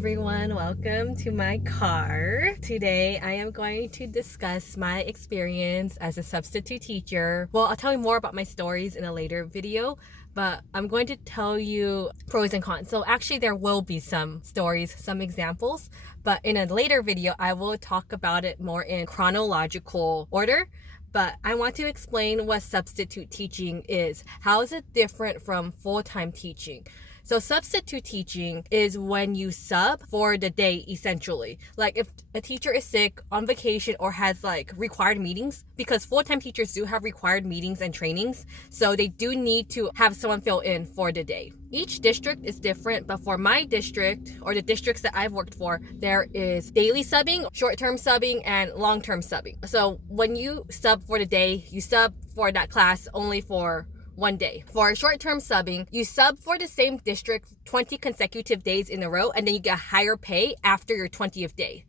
everyone, welcome to my car. Today I am going to discuss my experience as a substitute teacher. Well, I'll tell you more about my stories in a later video, but I'm going to tell you pros and cons. So actually there will be some stories, some examples, but in a later video I will talk about it more in chronological order. But I want to explain what substitute teaching is. How is it different from full-time teaching? So substitute teaching is when you sub for the day, essentially. Like if a teacher is sick, on vacation, or has like required meetings, because full-time teachers do have required meetings and trainings, so they do need to have someone fill in for the day. Each district is different, but for my district, or the districts that I've worked for, there is daily subbing, short-term subbing, and long-term subbing. So when you sub for the day, you sub for that class only for one day. For short-term subbing, you sub for the same district 20 consecutive days in a row, and then you get higher pay after your 20th day.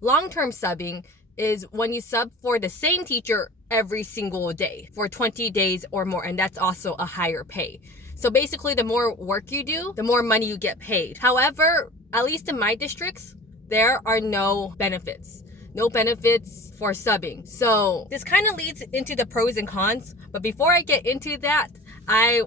Long-term subbing is when you sub for the same teacher every single day for 20 days or more, and that's also a higher pay. So basically, the more work you do, the more money you get paid. However, at least in my districts, there are no benefits. No benefits for subbing. So this kind of leads into the pros and cons. But before I get into that, I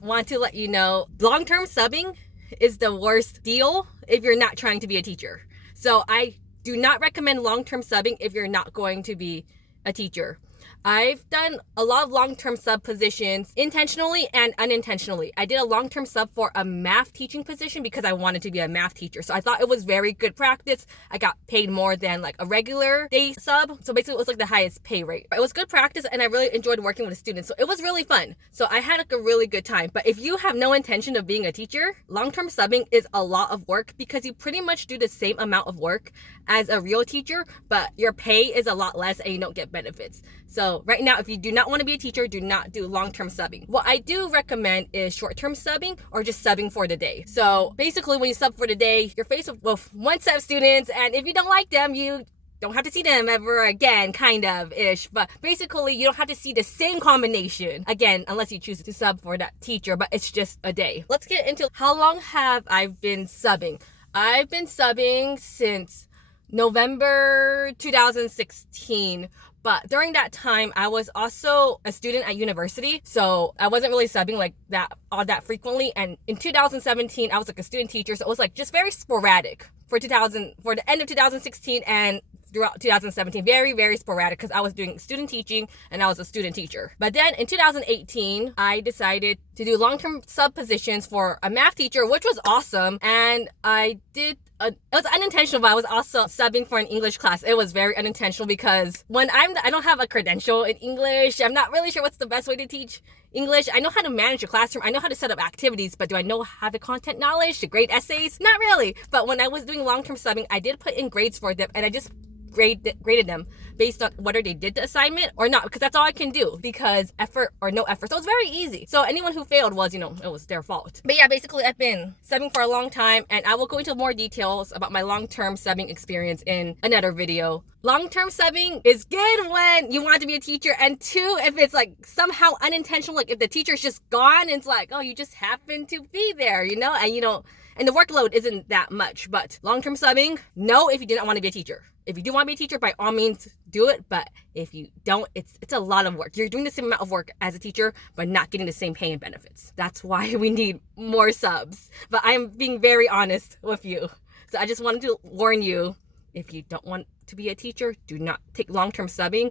want to let you know long-term subbing is the worst deal if you're not trying to be a teacher. So I do not recommend long-term subbing if you're not going to be a teacher. I've done a lot of long-term sub positions intentionally and unintentionally. I did a long-term sub for a math teaching position because I wanted to be a math teacher. So I thought it was very good practice. I got paid more than like a regular day sub. So basically it was like the highest pay rate. It was good practice and I really enjoyed working with the students. So it was really fun. So I had like a really good time. But if you have no intention of being a teacher, long-term subbing is a lot of work because you pretty much do the same amount of work as a real teacher, but your pay is a lot less and you don't get benefits. So right now, if you do not want to be a teacher, do not do long-term subbing. What I do recommend is short-term subbing or just subbing for the day. So basically when you sub for the day, you're faced with one set of students, and if you don't like them, you don't have to see them ever again, kind of ish. But basically you don't have to see the same combination again unless you choose to sub for that teacher, but it's just a day. Let's get into how long have I been subbing. I've been subbing since November 2016. But during that time, I was also a student at university, so I wasn't really subbing like that all that frequently. And in 2017, I was like a student teacher, so it was like just very sporadic for the end of 2016 and throughout 2017, very, very sporadic because I was doing student teaching and I was a student teacher. But then in 2018, I decided to do long-term sub positions for a math teacher, which was awesome. And I did it was unintentional, but I was also subbing for an English class. It was very unintentional because when I don't have a credential in English. I'm not really sure what's the best way to teach English. I know how to manage a classroom. I know how to set up activities, but do I have the content knowledge to grade essays? Not really. But when I was doing long-term subbing, I did put in grades for them, and I just graded them based on whether they did the assignment or not, because that's all I can do, because effort or no effort. So it's very easy. So anyone who failed was, it was their fault. But yeah, basically I've been subbing for a long time, and I will go into more details about my long-term subbing experience in another video. Long-term subbing is good when you want to be a teacher, and two, if it's like somehow unintentional, like if the teacher's just gone and it's like, oh, you just happen to be there, and the workload isn't that much. But long-term subbing, no, if you do not want to be a teacher. If you do want to be a teacher, by all means do it. But if you don't, it's a lot of work. You're doing the same amount of work as a teacher, but not getting the same pay and benefits. That's why we need more subs. But I'm being very honest with you. So I just wanted to warn you, if you don't want to be a teacher, do not take long-term subbing.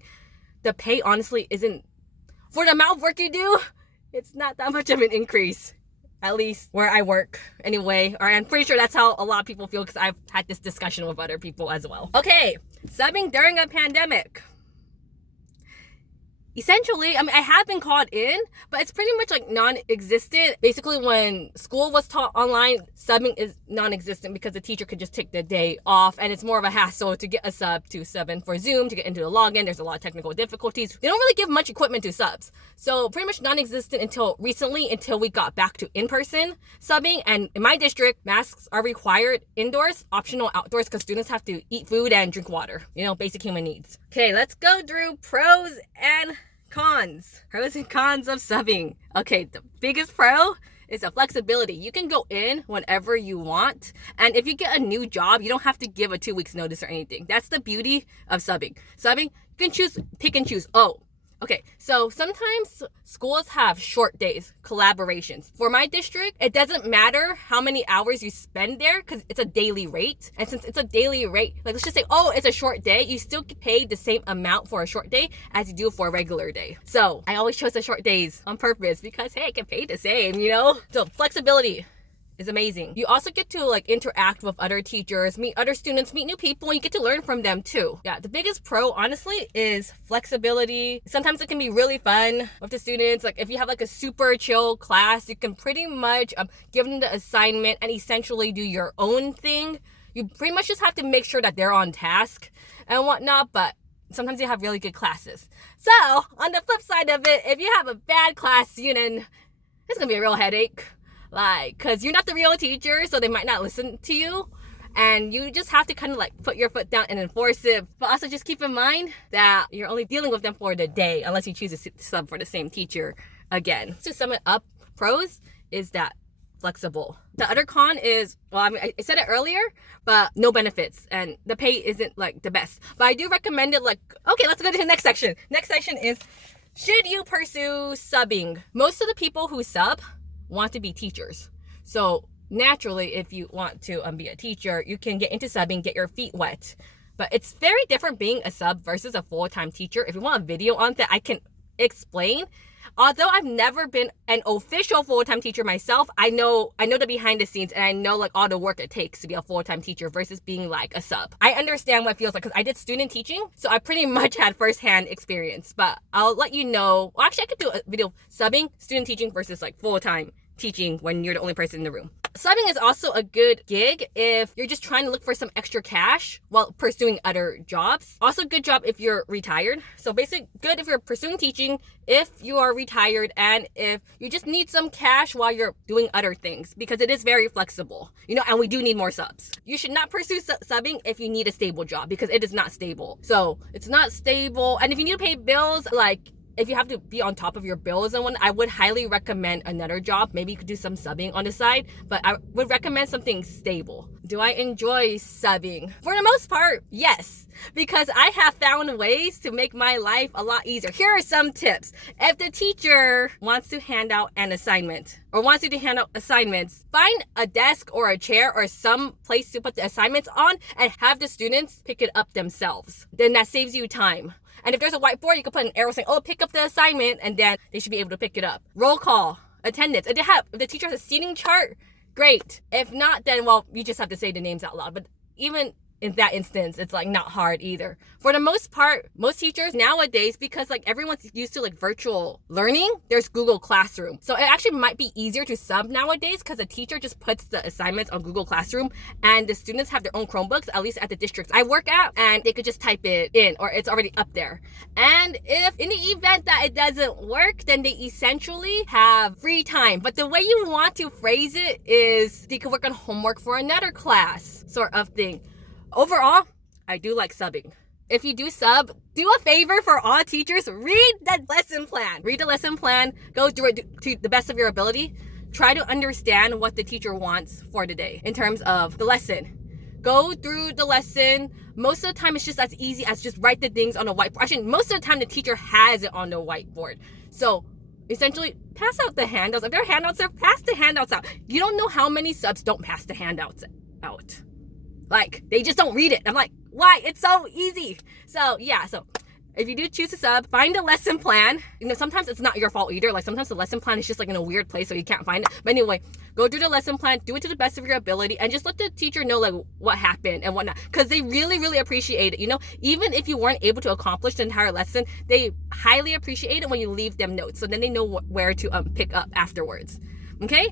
The pay honestly isn't, for the amount of work you do, it's not that much of an increase. At least where I work anyway. Or I'm pretty sure that's how a lot of people feel, because I've had this discussion with other people as well. Okay, subbing during a pandemic. Essentially, I have been called in, but it's pretty much like non-existent. Basically, when school was taught online, subbing is non-existent because the teacher could just take the day off, and it's more of a hassle to get a sub to sub in for Zoom, to get into the login. There's a lot of technical difficulties. They don't really give much equipment to subs. So pretty much non-existent until recently, until we got back to in-person subbing. And in my district, masks are required indoors, optional outdoors, because students have to eat food and drink water. Basic human needs. Okay, let's go through pros and cons. Pros and cons of subbing. Okay, the biggest pro is the flexibility. You can go in whenever you want. And if you get a new job, you don't have to give a 2 weeks notice or anything. That's the beauty of subbing. Subbing, you can pick and choose. Oh, okay, so sometimes schools have short days, collaborations. For my district, it doesn't matter how many hours you spend there because it's a daily rate. And since it's a daily rate, like let's just say, oh, it's a short day, you still get paid the same amount for a short day as you do for a regular day. So I always chose the short days on purpose because, hey, I get paid the same, you know? So flexibility is amazing. You also get to like interact with other teachers, meet other students, meet new people, and you get to learn from them too. Yeah, the biggest pro honestly is flexibility. Sometimes it can be really fun with the students. Like if you have like a super chill class, you can pretty much give them the assignment and essentially do your own thing. You pretty much just have to make sure that they're on task and whatnot, but sometimes you have really good classes. So on the flip side of it, if you have a bad class unit, it's gonna be a real headache. Like, cause you're not the real teacher, so they might not listen to you. And you just have to kind of like put your foot down and enforce it. But also just keep in mind that you're only dealing with them for the day unless you choose to sub for the same teacher again. To sum it up, pros is that flexible. The other con is, well, I mean, I said it earlier, but no benefits and the pay isn't like the best. But I do recommend it. Like, okay, let's go to the next section. Next section is, should you pursue subbing? Most of the people who sub want to be teachers. So naturally, if you want to be a teacher, you can get into subbing, get your feet wet. But it's very different being a sub versus a full-time teacher. If you want a video on that, I can explain. Although I've never been an official full-time teacher myself, I know the behind the scenes and I know like all the work it takes to be a full-time teacher versus being like a sub. I understand what it feels like because I did student teaching, so I pretty much had first-hand experience. But I'll let you know. Well, actually, I could do a video subbing, student teaching versus like full-time teaching when you're the only person in the room. Subbing is also a good gig if you're just trying to look for some extra cash while pursuing other jobs. Also good job if you're retired. So basically good if you're pursuing teaching, if you are retired, and if you just need some cash while you're doing other things, because it is very flexible, you know, and we do need more subs. You should not pursue subbing if you need a stable job because it is not stable. So it's not stable. And if you need to pay bills, like if you have to be on top of your bills and one, I would highly recommend another job. Maybe you could do some subbing on the side, but I would recommend something stable. Do I enjoy subbing? For the most part, yes, because I have found ways to make my life a lot easier. Here are some tips. If the teacher wants to hand out an assignment or wants you to hand out assignments, find a desk or a chair or some place to put the assignments on and have the students pick it up themselves. Then that saves you time. And if there's a whiteboard, you can put an arrow saying, oh, pick up the assignment, and then they should be able to pick it up. Roll call, attendance. If the teacher has a seating chart, great. If not, then, well, you just have to say the names out loud. But even in that instance, it's like not hard either. For the most part, most teachers nowadays, because like everyone's used to like virtual learning, there's Google Classroom. So it actually might be easier to sub nowadays because the teacher just puts the assignments on Google Classroom and the students have their own Chromebooks, at least at the districts I work at, and they could just type it in or it's already up there. And if in the event that it doesn't work, then they essentially have free time. But the way you want to phrase it is they could work on homework for another class sort of thing. Overall, I do like subbing. If you do sub, do a favor for all teachers, read the lesson plan. Read the lesson plan, go through it to the best of your ability. Try to understand what the teacher wants for the day in terms of the lesson. Go through the lesson. Most of the time, it's just as easy as just write the things on a whiteboard. Actually, most of the time, the teacher has it on the whiteboard. So essentially, pass out the handouts. If there are handouts there, pass the handouts out. You don't know how many subs don't pass the handouts out. Like, they just don't read it. I'm like, why? It's so easy. So, yeah. So, if you do choose to sub, find a lesson plan. You know, sometimes it's not your fault either. Like, sometimes the lesson plan is just, like, in a weird place, so you can't find it. But anyway, go through the lesson plan. Do it to the best of your ability. And just let the teacher know, like, what happened and whatnot. Because they really, really appreciate it. You know, even if you weren't able to accomplish the entire lesson, they highly appreciate it when you leave them notes. So then they know where to pick up afterwards. Okay?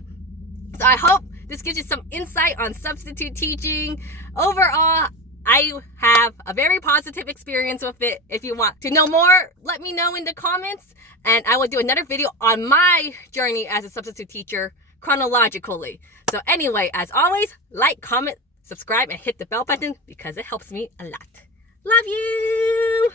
So, I hope this gives you some insight on substitute teaching. Overall, I have a very positive experience with it. If you want to know more, let me know in the comments. And I will do another video on my journey as a substitute teacher chronologically. So anyway, as always, like, comment, subscribe, and hit the bell button because it helps me a lot. Love you!